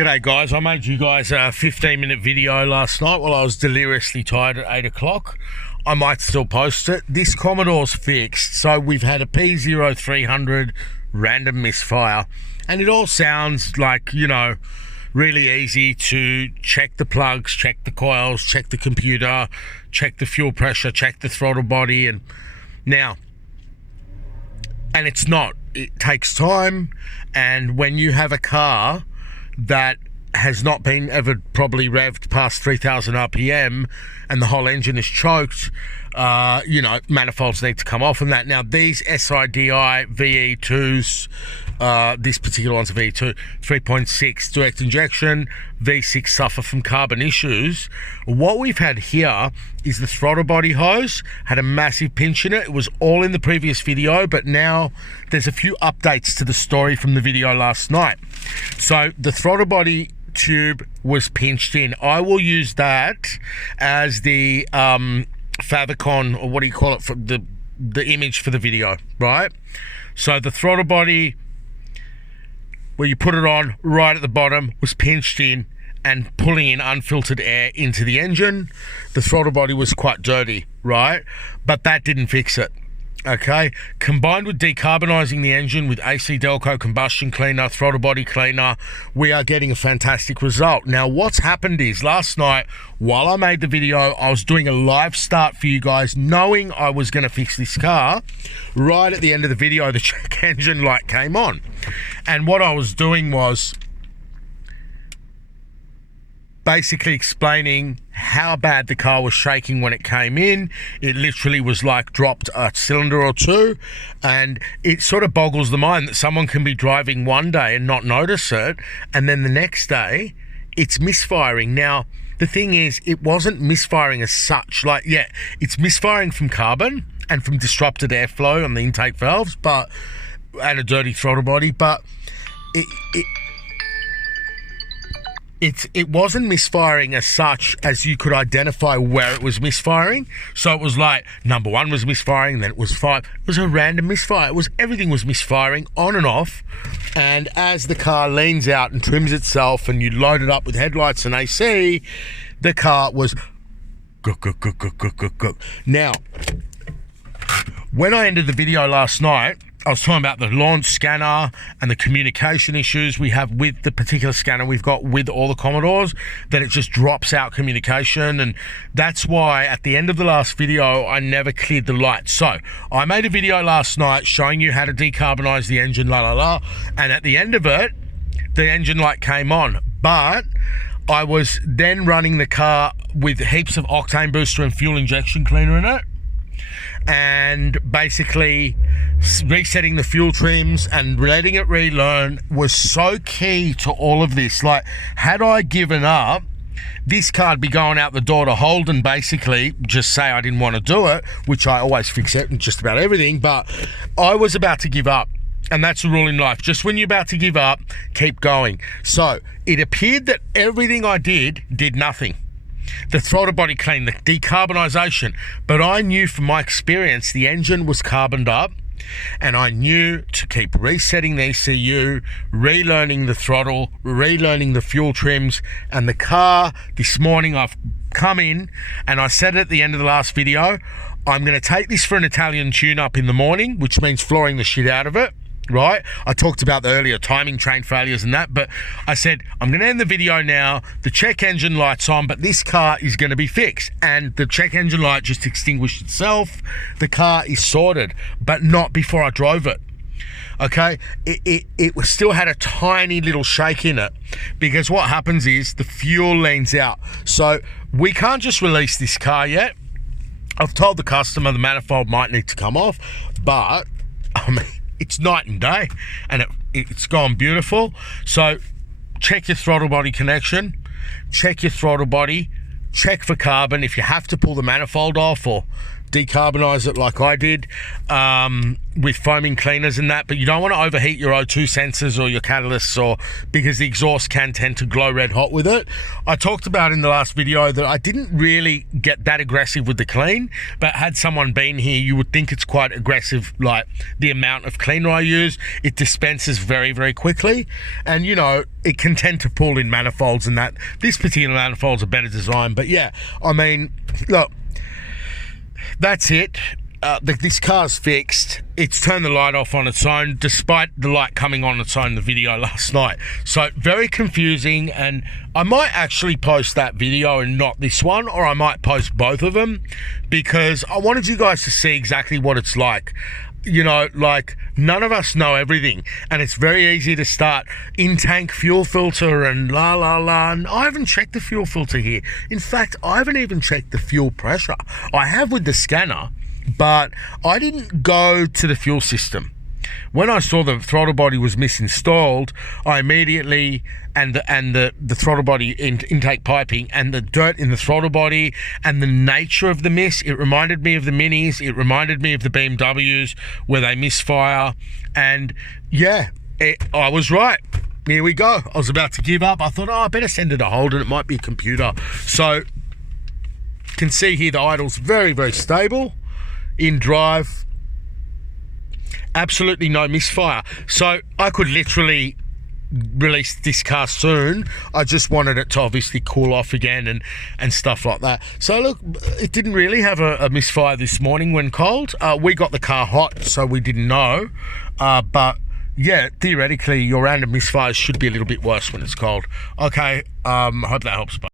G'day guys, I made you guys a 15-minute video last night while I was deliriously tired at 8 o'clock. I might still post it. This Commodore's fixed, so we've had a PO0300 random misfire, and it all sounds like, you know, really easy to check the plugs, check the coils, check the computer, check the fuel pressure, check the throttle body, and it's not. It takes time, and when you have a car that has not been ever probably revved past 3,000 RPM and the whole engine is choked, you know, manifolds need to come off and that. Now, these SiDi VE2s, this particular one's a VE2, 3.6 direct injection, V6 suffer from carbon issues. What we've had here is the throttle body hose had a massive pinch in it. It was all in the previous video, but now there's a few updates to the story from the video last night. So the throttle body tube was pinched in. I will use that as the favicon, or what do you call it, for the image for the video, right? So the throttle body, where you put it on right at the bottom, was pinched in and pulling in unfiltered air into the engine. The throttle body was quite dirty, right? But that didn't fix it. Okay, combined with decarbonizing the engine with AC Delco combustion cleaner, throttle body cleaner, we are getting a fantastic result. Now, what's happened is last night, while I made the video, I was doing a live start for you guys, knowing I was going to fix this car. Right at the end of the video, the check engine light came on. And what I was doing was basically explaining how bad the car was shaking when it came in. It literally was like dropped a cylinder or two, and it sort of boggles the mind that someone can be driving one day and not notice it, and then the next day it's misfiring. Now, the thing is, it wasn't misfiring as such. Like, yeah, it's misfiring from carbon and from disrupted airflow on the intake valves, and a dirty throttle body, but it wasn't misfiring as such as you could identify where it was misfiring. So it was like number one was misfiring, then it was 5. It was a random misfire. Everything was misfiring on and off. And as the car leans out and trims itself and you load it up with headlights and AC, the car was Now, when I ended the video last night, I was talking about the launch scanner and the communication issues we have with the particular scanner we've got with all the Commodores, that it just drops out communication. And that's why at the end of the last video, I never cleared the light. So I made a video last night showing you how to decarbonize the engine, and at the end of it, the engine light came on. But I was then running the car with heaps of octane booster and fuel injection cleaner in it, and basically resetting the fuel trims and letting it relearn was so key to all of this. Like, had I given up, this car would be going out the door to Holden, basically just say I didn't want to do it, which I always fix it in just about everything, but I was about to give up. And that's the rule in life. Just when you're about to give up, keep going. So it appeared that everything I did nothing. The throttle body clean, the decarbonisation, but I knew from my experience the engine was carboned up, and I knew to keep resetting the ECU, relearning the throttle, relearning the fuel trims. And the car this morning, I've come in and I said at the end of the last video, I'm going to take this for an Italian tune-up in the morning, which means flooring the shit out of it. Right, I talked about the earlier timing chain failures and that, but I said I'm going to end the video now. The check engine light's on, but this car is going to be fixed, and the check engine light just extinguished itself. The car is sorted, but not before I drove it. Okay, it still had a tiny little shake in it, because what happens is the fuel leans out. So we can't just release this car yet. I've told the customer the manifold might need to come off, but I mean, it's night and day, and it's gone beautiful. So check your throttle body connection, check your throttle body, check for carbon. If you have to pull the manifold off or decarbonize it like I did with foaming cleaners and that, but you don't want to overheat your O2 sensors or your catalysts, or because the exhaust can tend to glow red hot with it. I talked about in the last video that I didn't really get that aggressive with the clean, but had someone been here, you would think it's quite aggressive, like the amount of cleaner I use. It dispenses very, very quickly, and you know, it can tend to pull in manifolds and that. This particular manifold's a better design, but yeah, I mean, look, that's it. This car's fixed. It's turned the light off on its own, despite the light coming on its own in the video last night. So very confusing, and I might actually post that video and not this one, or I might post both of them, because I wanted you guys to see exactly what it's like. You know, like, none of us know everything, and it's very easy to start in-tank fuel filter and la la la, and I haven't checked the fuel filter here. In fact, I haven't even checked the fuel pressure. I have with the scanner, but I didn't go to the fuel system. When I saw the throttle body was misinstalled, I immediately, and the throttle body intake piping and the dirt in the throttle body and the nature of the miss, it reminded me of the Minis, it reminded me of the BMWs where they misfire, and yeah, I was right. Here we go. I was about to give up. I thought, oh, I better send it a hold, and it might be a computer. So, you can see here the idle's very, very stable. In drive, absolutely no misfire. So I could literally release this car soon. I just wanted it to obviously cool off again and stuff like that. So look, it didn't really have a misfire this morning when cold. We got the car hot, so we didn't know. But yeah, theoretically, your random misfires should be a little bit worse when it's cold. Okay, hope that helps.